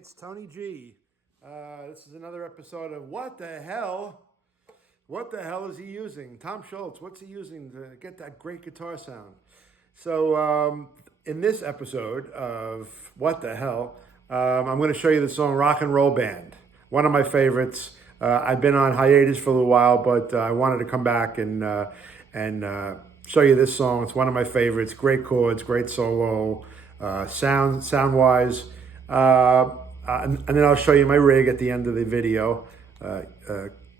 it's Tony G. This is another episode of What the Hell? What the hell is he using? Tom Scholz, what's he using to get that great guitar sound? So in this episode of What the Hell, I'm going to show you the song Rock and Roll Band, one of my favorites. I've been on hiatus for a little while, but I wanted to come back and show you this song. It's one of my favorites. Great chords, great solo, sound-wise. And then I'll show you my rig at the end of the video,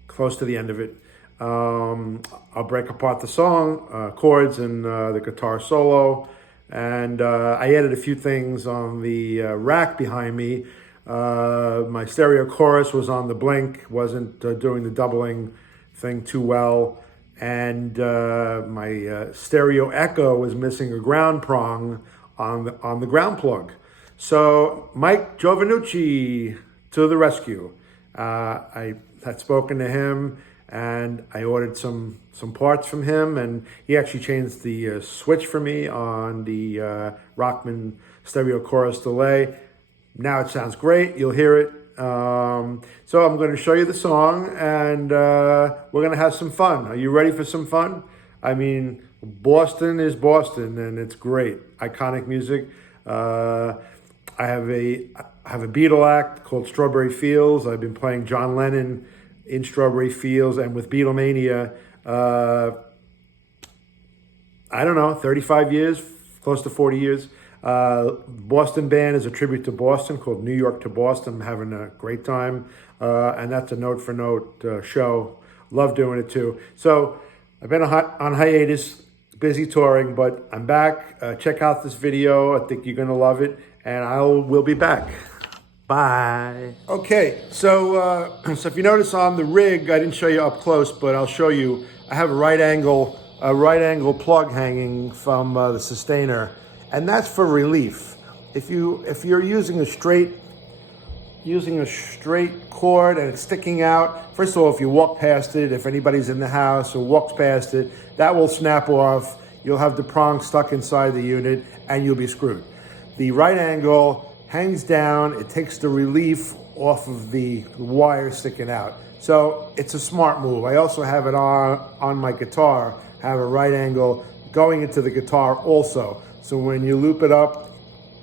close to the end of it. I'll break apart the song, chords, and the guitar solo. And I added a few things on the rack behind me. My stereo chorus was on the blink, wasn't doing the doubling thing too well. And my stereo echo was missing a ground prong on the ground plug. So Mike Giovanucci to the rescue. I had spoken to him and I ordered some parts from him, and he actually changed the switch for me on the Rockman stereo chorus delay. Now it sounds great. You'll hear it. So I'm going to show you the song, and we're going to have some fun. Are you ready for some fun? I mean, Boston is Boston, and it's great. Iconic music. I have a Beatle act called Strawberry Fields. I've been playing John Lennon in Strawberry Fields, and with Beatlemania, I don't know, 35 years, close to 40 years. Boston Band is a tribute to Boston called New York to Boston. I'm having a great time, and that's a note-for-note show. Love doing it too. So I've been on hiatus, busy touring, but I'm back. Check out this video. I think you're going to love it, and we'll be back. Bye. Okay, so if you notice on the rig, I didn't show you up close, but I'll show you. I have a right angle plug hanging from the sustainer, and that's for relief. If you're using a straight cord and it's sticking out, first of all, if you walk past it, if anybody's in the house or walks past it, that will snap off. You'll have the prong stuck inside the unit, and you'll be screwed. The right angle hangs down, it takes the relief off of the wire sticking out. So it's a smart move. I also have it on my guitar, have a right angle going into the guitar also. So when you loop it up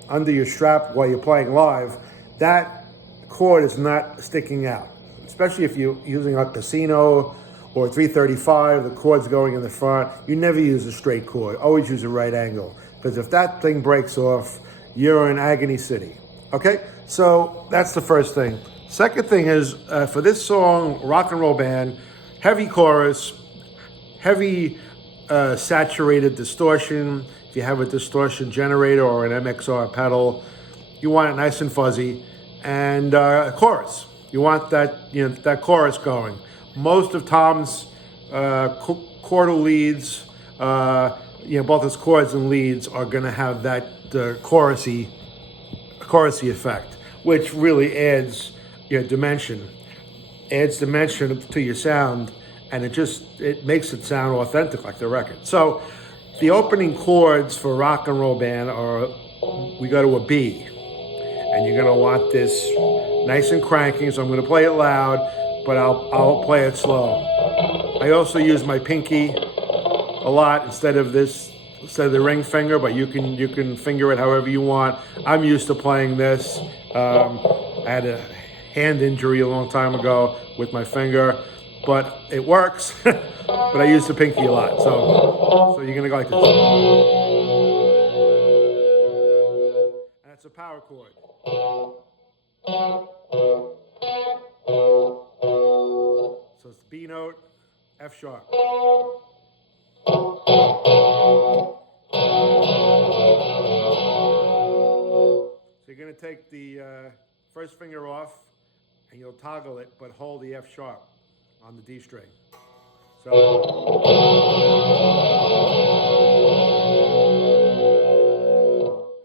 under your strap while you're playing live, that cord is not sticking out. Especially if you're using a casino or 335, the cord's going in the front. You never use a straight cord, always use a right angle. Because if that thing breaks off, you're in agony city. Okay, so that's the first thing. Second thing is, for this song, Rock and Roll Band, heavy chorus, heavy saturated distortion. If you have a distortion generator or an MXR pedal, you want it nice and fuzzy. And chorus, you want that chorus going. Most of Tom's chordal leads, both his chords and leads are going to have that chorusy effect, which really adds dimension to your sound, and it makes it sound authentic like the record. So the opening chords for Rock and Roll Band are, we go to a B, and you're going to want this nice and cranky, so I'm going to play it loud, but I'll play it slow. I also use my pinky a lot instead of the ring finger, but you can finger it however you want. I'm used to playing this. I had a hand injury a long time ago with my finger, but it works. But I use the pinky a lot. So you're gonna go like this. And it's a power chord. So it's B note, F sharp. So you're going to take the first finger off and you'll toggle it, but hold the F sharp on the D string. So,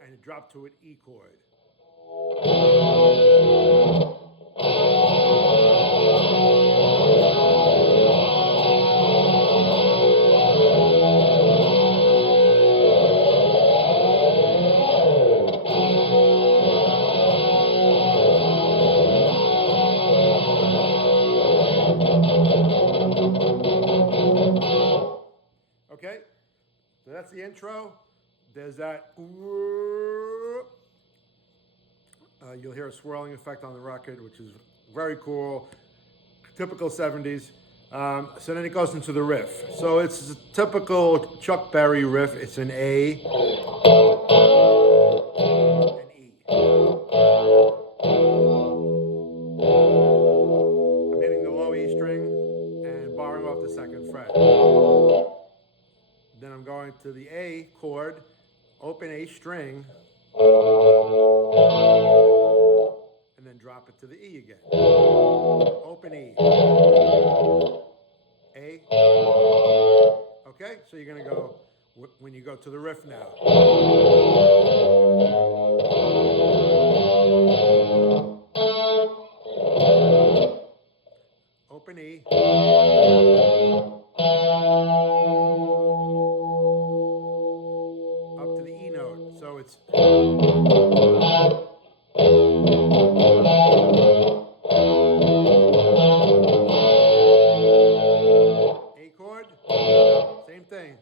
and drop to an E chord. intro, there's that. You'll hear a swirling effect on the record, which is very cool, typical 70s. So then it goes into the riff. So it's a typical Chuck Berry riff. It's an A, an E. I'm hitting the low E string and barring off the second fret. Then I'm going to the A chord, open A string, and then drop it to the E again. Open E. A. Okay, so you're going to go, when you go to the riff now. Open E. Up to the E note. So it's A chord, same thing.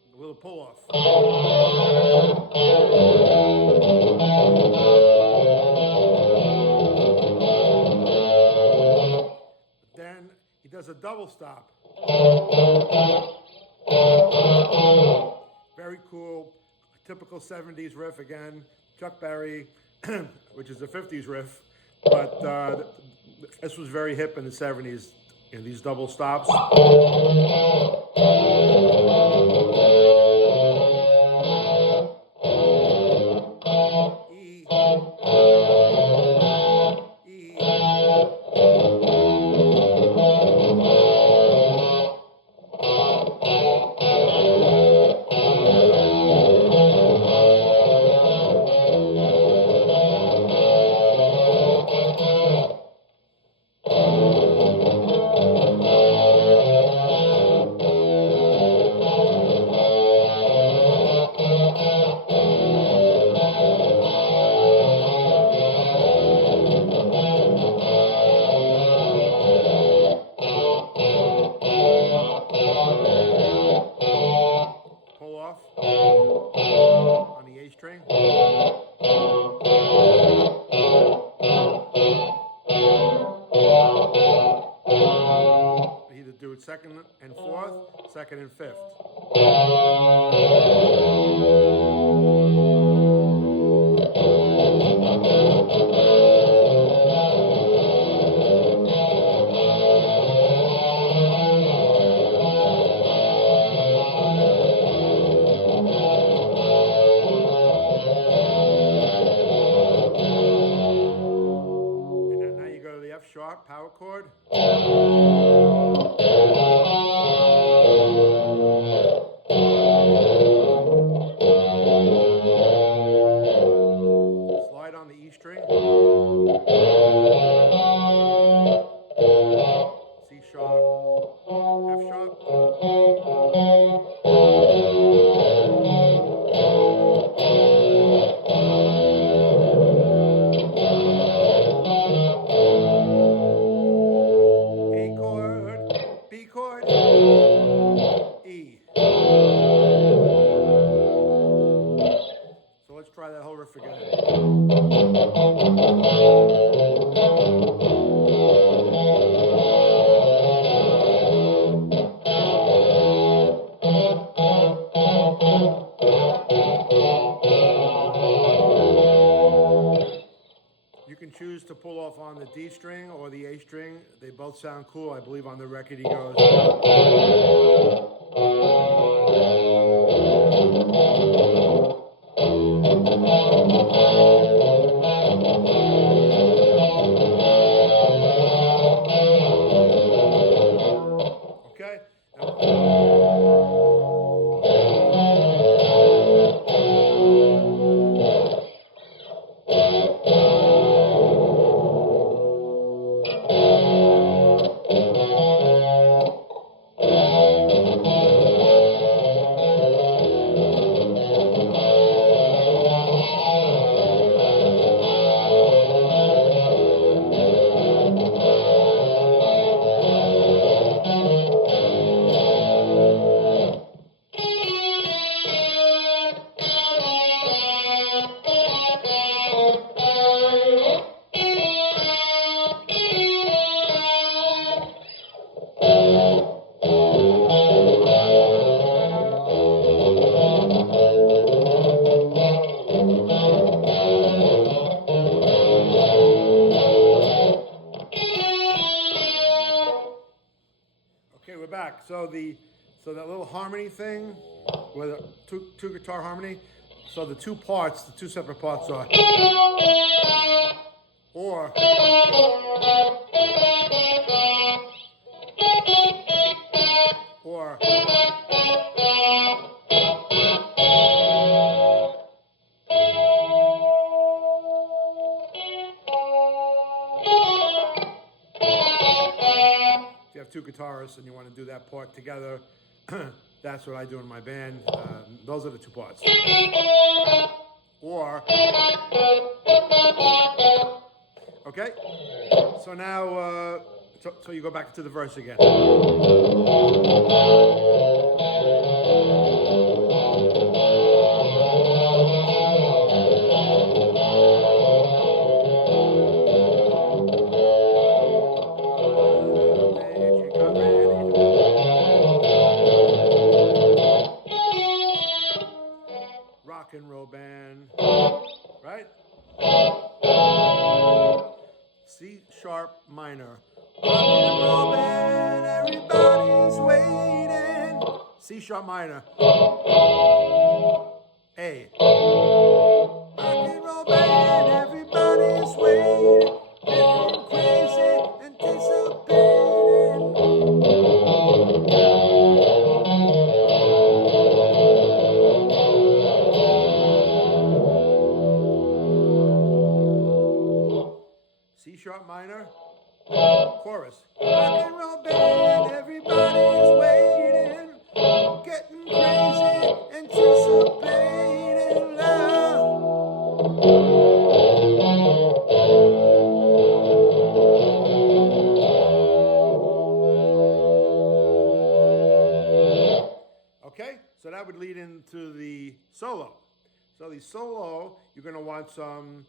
A little pull off. Then he does a double stop. Very cool, typical 70s riff again. Chuck Berry, which is a 50s riff, but this was very hip in the 70s, in these double stops. E, E, pull off on the A string. Either do it second and fourth, second and fifth. And now you go to the F sharp power chord. Slide on the E string. C sharp, F sharp. A chord, B chord, E. So let's try that whole riff again. You can choose to pull off on the D string or the A string. They both sound cool. I believe on the record he goes. Okay? harmony thing, with a two guitar harmony. So the two separate parts are or if you have two guitarists and you want to do that part together, that's what I do in my band. Those are the two parts. Or, okay? So now, so you go back to the verse again. Rock and roll band, right? C sharp minor. Rock and roll band, everybody's waiting. C sharp minor. A. Rock and roll band, everybody's waiting. Getting crazy, anticipating. C sharp minor, chorus. Rock and roll band, everybody's waiting, getting crazy, anticipating love. Okay, so that would lead into the solo. So the solo, you're going to want some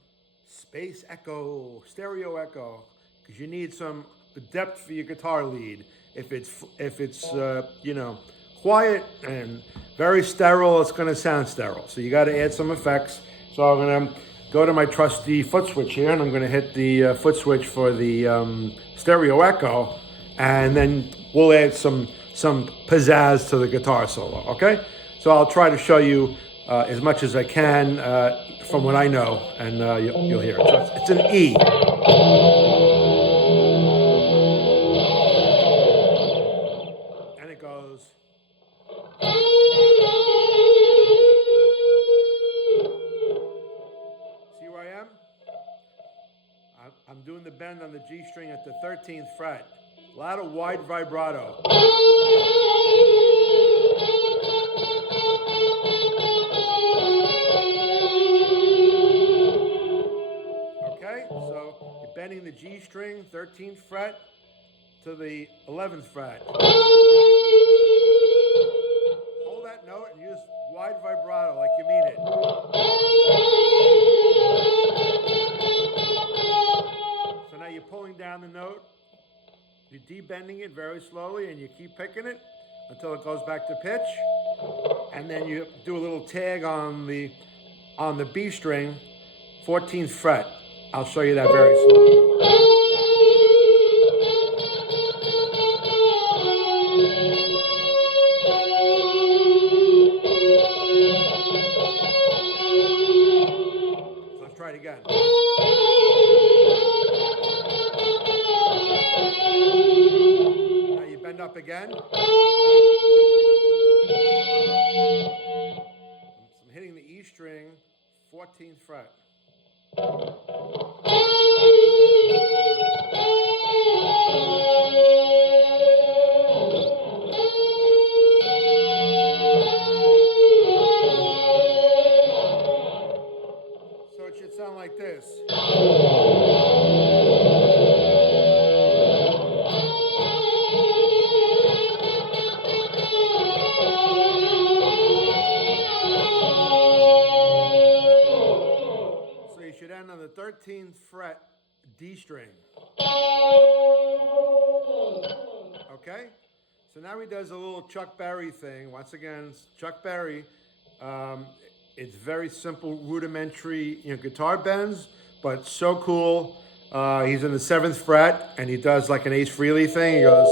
space echo, stereo echo, because you need some depth for your guitar lead. If it's you know, quiet and very sterile, it's going to sound sterile. So you got to add some effects. So I'm going to go to my trusty foot switch here, and I'm going to hit the foot switch for the stereo echo, and then we'll add some pizzazz to the guitar solo. Okay, so I'll try to show you as much as I can from what I know, and you'll hear it. So it's an E. And it goes. See where I am? I'm doing the bend on the G string at the 13th fret. A lot of wide vibrato. So you're bending the G string, 13th fret, to the 11th fret. Hold that note and use wide vibrato like you mean it. So now you're pulling down the note, you're debending it very slowly, and you keep picking it until it goes back to pitch. And then you do a little tag on the B string, 14th fret. I'll show you that very slowly. So let's try it again. Now you bend up again. So I'm hitting the E string, 14th fret. So it should sound like this. So you should end on the 13th fret D string. Okay? So now he does a little Chuck Berry thing. Once again, Chuck Berry. It's very simple, rudimentary, guitar bends, but so cool. He's in the 7th fret, and he does like an Ace Frehley thing. He goes.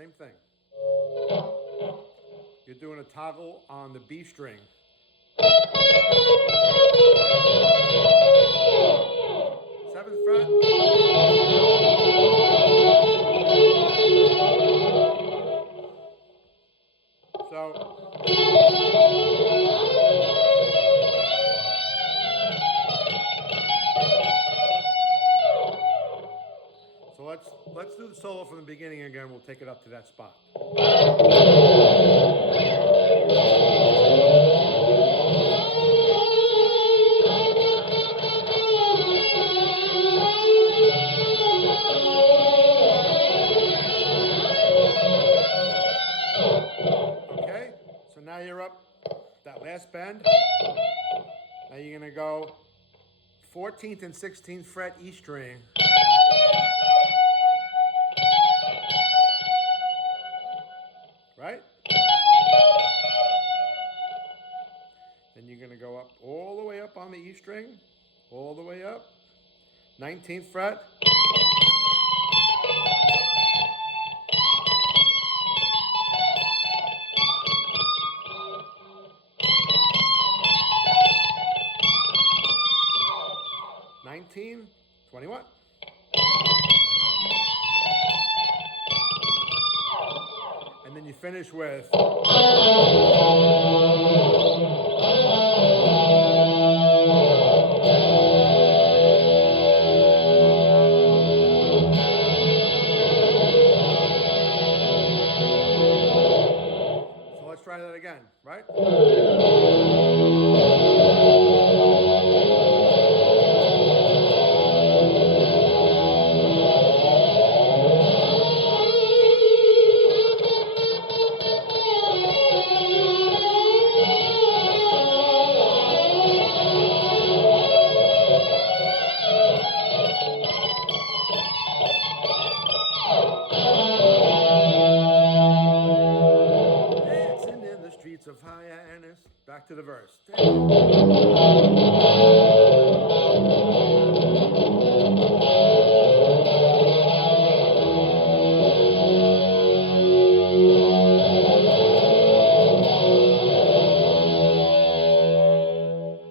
same thing. You're doing a toggle on the B string. Seventh fret. So let's do the solo from the beginning again. We'll take it up to that spot. Okay, so now you're up that last bend. Now you're gonna go 14th and 16th fret E string. Right? Then you're going to go up all the way up on the E string, all the way up, 19th fret. $19, $21. And then you finish with. So let's try that again, right? Of Hyannis. Back to the verse.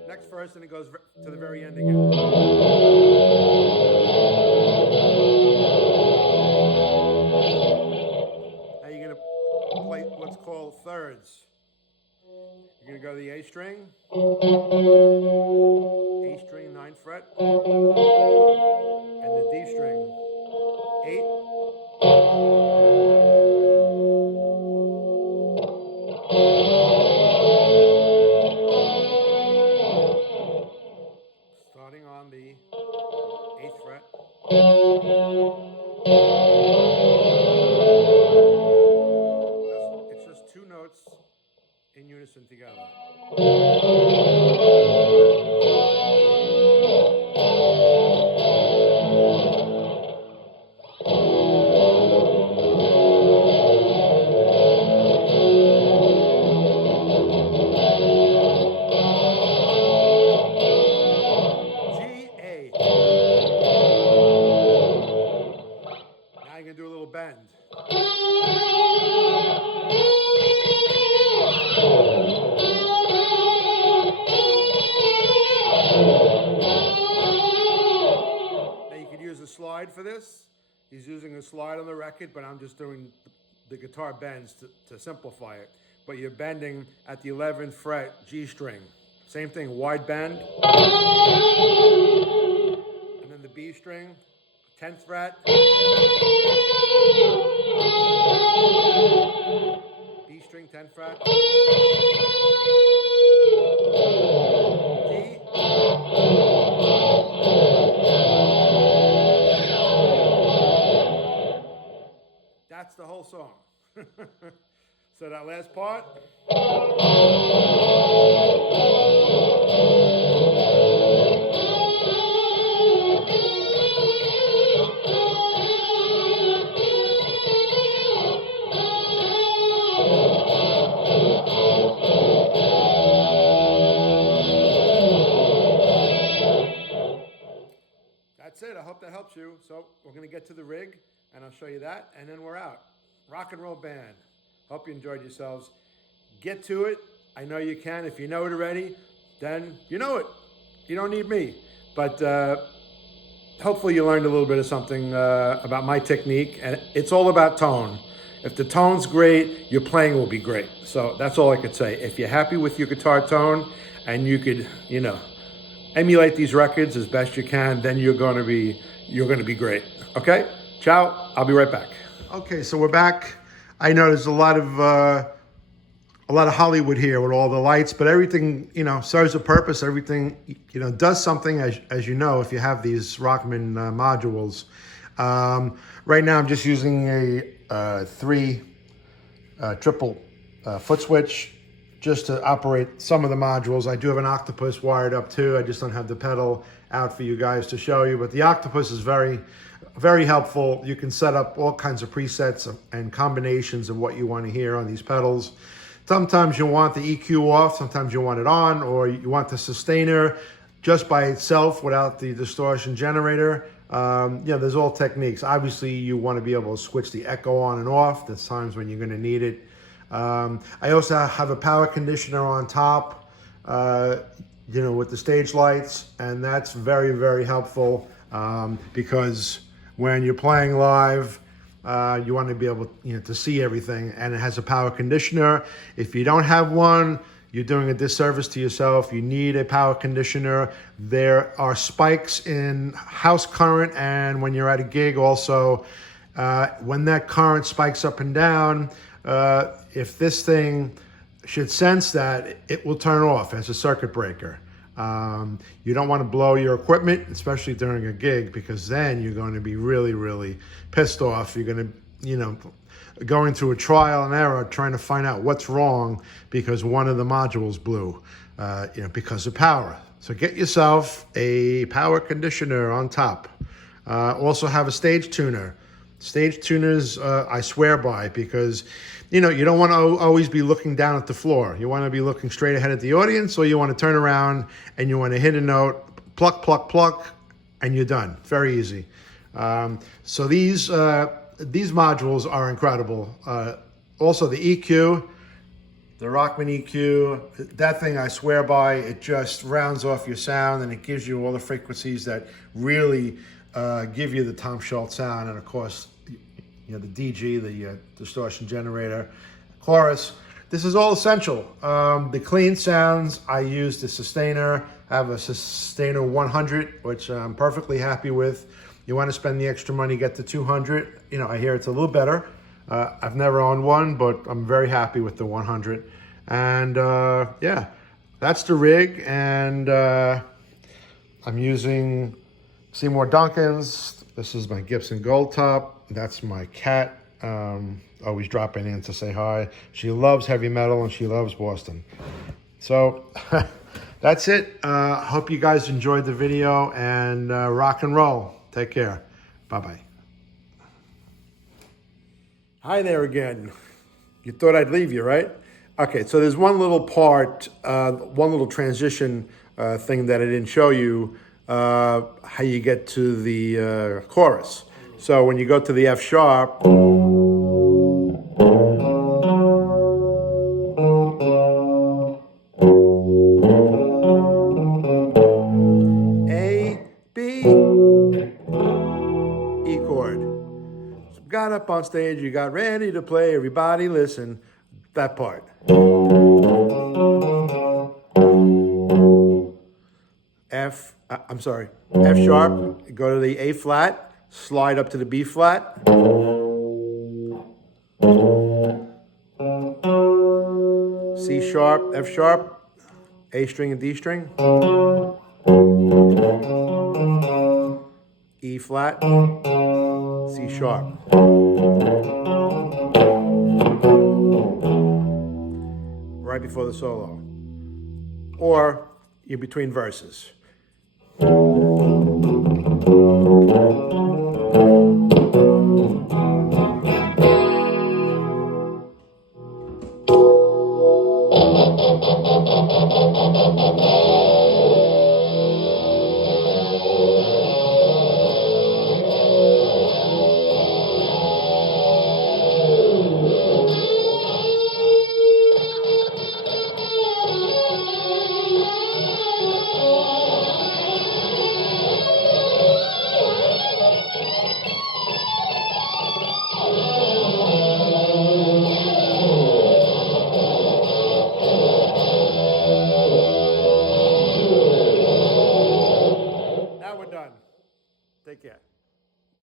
Next verse, and it goes to the very end again. Now you're going to play what's called thirds. You're going to go to the A string, A string, 9th fret, and the D string, 8. Starting on the 8th fret. It's just 2 notes in unison together. G, A. Now you can do a little bend. Slide for this. He's using a slide on the record, but I'm just doing the guitar bends to simplify it. But you're bending at the 11th fret G string. Same thing, wide bend. And then the B string, 10th fret. B string, 10th fret. D. That's the whole song. So that last part. That's it. I hope that helps you. So we're going to get to the rig, and I'll show you that, and then we're out. rock and roll band. Hope you enjoyed yourselves. Get to it. I know you can. If you know it already, then you know it. You don't need me. But hopefully you learned a little bit of something about my technique. And it's all about tone. If the tone's great, your playing will be great. So that's all I could say. If you're happy with your guitar tone and you could, you know, emulate these records as best you can, then you're going to be great. Okay? Ciao. I'll be right back. Okay, so we're back. I know there's a lot of Hollywood here with all the lights, but everything, you know, serves a purpose. Everything, you know, does something, as you know, if you have these Rockman modules. Right now I'm just using a 3 triple foot switch just to operate some of the modules. I do have an octopus wired up too. I just don't have the pedal out for you guys to show you, but the octopus is very, very helpful. You can set up all kinds of presets and combinations of what you want to hear on these pedals. Sometimes you want the EQ off, sometimes you want it on, or you want the sustainer just by itself without the distortion generator. You know, there's all techniques. Obviously, you want to be able to switch the echo on and off. There's times when you're going to need it. I also have a power conditioner on top, you know, with the stage lights, and that's very, very helpful because when you're playing live, you want to be able, you know, to see everything, and it has a power conditioner. If you don't have one, you're doing a disservice to yourself. You need a power conditioner. There are spikes in house current, and when you're at a gig also, when that current spikes up and down, if this thing should sense that, it will turn off as a circuit breaker. You don't want to blow your equipment, especially during a gig, because then you're going to be really, really pissed off. You're going to, you know, going through a trial and error trying to find out what's wrong because one of the modules blew, you know, because of power. So get yourself a power conditioner on top. Also have a stage tuner. Stage tuners, I swear by, because, you know, you don't want to always be looking down at the floor. You want to be looking straight ahead at the audience, or you want to turn around and you want to hit a note, pluck, pluck, pluck, and you're done. Very easy. So these modules are incredible. Also the EQ, the Rockman EQ, that thing I swear by. It just rounds off your sound and it gives you all the frequencies that really give you the Tom Scholz sound, and of course, you know, the DG, the Distortion Generator, Chorus. This is all essential. The clean sounds, I use the sustainer. I have a sustainer 100, which I'm perfectly happy with. You want to spend the extra money, get the 200. You know, I hear it's a little better. I've never owned one, but I'm very happy with the 100. And yeah, that's the rig. And I'm using Seymour Duncan's. This is my Gibson Gold Top. That's my cat, always dropping in to say hi. She loves heavy metal and she loves Boston. So that's it. Hope you guys enjoyed the video, and rock and roll. Take care. Bye-bye. Hi there again. You thought I'd leave you, right? Okay, so there's one little part, one little transition thing that I didn't show you, how you get to the chorus. So when you go to the F sharp, A, B, E chord. So got up on stage, you got ready to play, everybody listen, that part. F sharp, go to the A flat, slide up to the B flat. C sharp, F sharp, A string and D string. E flat, C sharp. Right before the solo. Or in between verses. Take care.